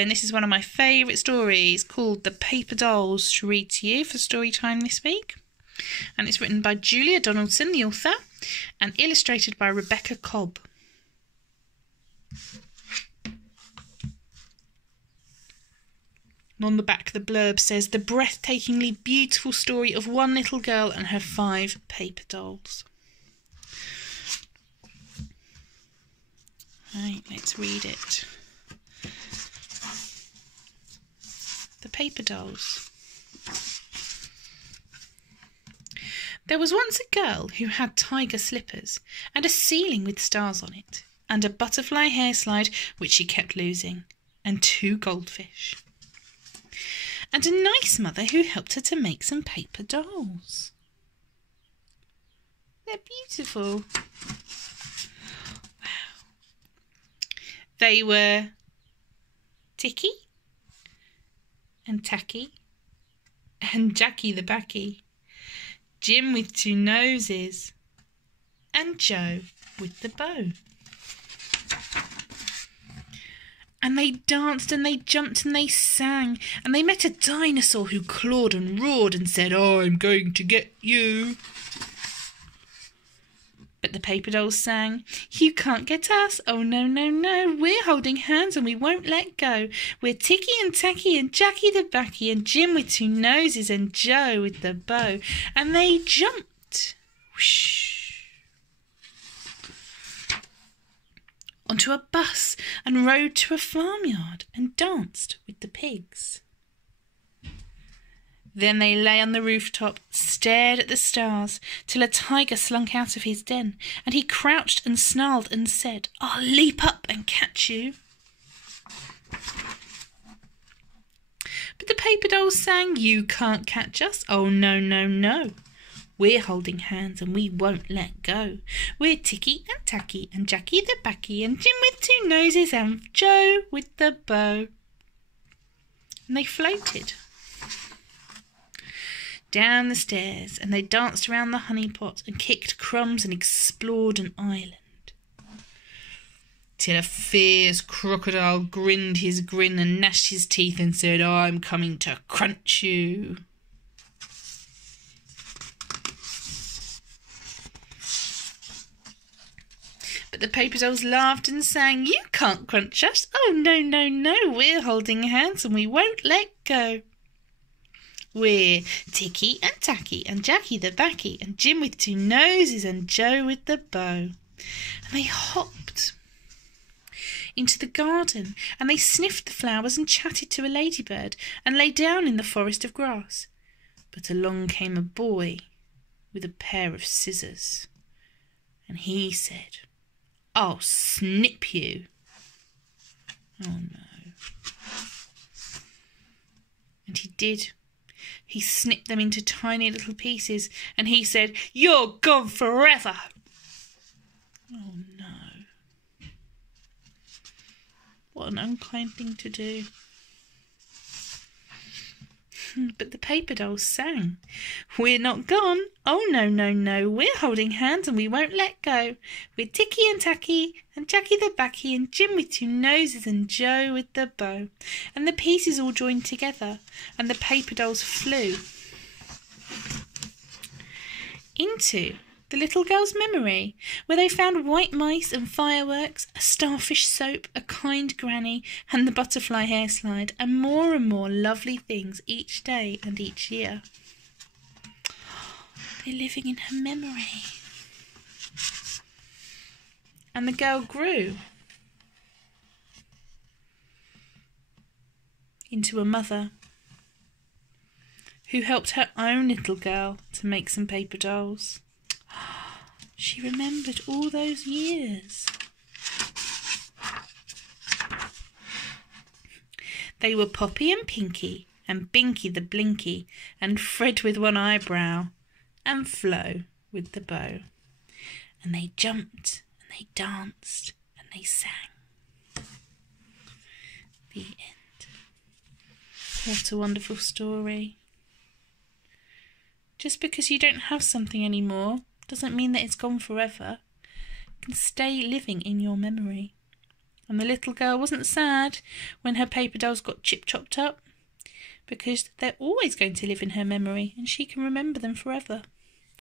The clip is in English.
And this is one of my favourite stories called The Paper Dolls to read to you for story time this week. And it's written by Julia Donaldson, the author, and illustrated by Rebecca Cobb. And on the back, the blurb says, the breathtakingly beautiful story of one little girl and her 5 paper dolls. Right, let's read it. The Paper Dolls. There was once a girl who had tiger slippers and a ceiling with stars on it, and a butterfly hair slide which she kept losing, and 2 goldfish. And a nice mother who helped her to make some paper dolls. They're beautiful. Wow. They were Ticky and Tacky and Jackie the Backy, Jim with 2 noses, and Joe with the bow. And they danced and they jumped and they sang, and they met a dinosaur who clawed and roared and said, I'm going to get you. But the paper dolls sang, you can't get us, oh no, no, no, we're holding hands and we won't let go. We're Ticky and Tacky and Jackie the Backy and Jim with 2 noses and Joe with the bow. And they jumped, whoosh, onto a bus and rode to a farmyard and danced with the pigs. Then they lay on the rooftop, stared at the stars, till a tiger slunk out of his den, and he crouched and snarled and said, I'll leap up and catch you. But the paper dolls sang, you can't catch us, oh no, no, no. We're holding hands and we won't let go. We're Ticky and Tacky and Jackie the Backy and Jim with 2 noses and Joe with the bow. And they floated down the stairs, and they danced around the honey pot and kicked crumbs and explored an island. Till a fierce crocodile grinned his grin and gnashed his teeth and said, I'm coming to crunch you. But the paper dolls laughed and sang, you can't crunch us, oh no, no, no, we're holding hands and we won't let go. We're Ticky and Tacky and Jackie the Backy and Jim with 2 noses and Joe with the bow. And they hopped into the garden and they sniffed the flowers and chatted to a ladybird and lay down in the forest of grass. But along came a boy with a pair of scissors, and he said, I'll snip you. Oh no. And he did. He snipped them into tiny little pieces, and he said, you're gone forever. Oh no. What an unkind thing to do. But the paper dolls sang, we're not gone, oh no, no, no, we're holding hands and we won't let go. We're Ticky and Tacky and Jackie the Backy and Jim with 2 noses and Joe with the bow. And the pieces all joined together, and the paper dolls flew into the little girl's memory, where they found white mice and fireworks, a starfish soap, a kind granny, and the butterfly hair slide, and more lovely things each day and each year. They're living in her memory. And the girl grew into a mother who helped her own little girl to make some paper dolls. She remembered all those years. They were Poppy and Pinky, and Binky the Blinky, and Fred with 1 eyebrow, and Flo with the bow. And they jumped, and they danced, and they sang. The end. What a wonderful story. Just because you don't have something anymore doesn't mean that it's gone forever. It can stay living in your memory. And the little girl wasn't sad when her paper dolls got chip-chopped up, because they're always going to live in her memory and she can remember them forever.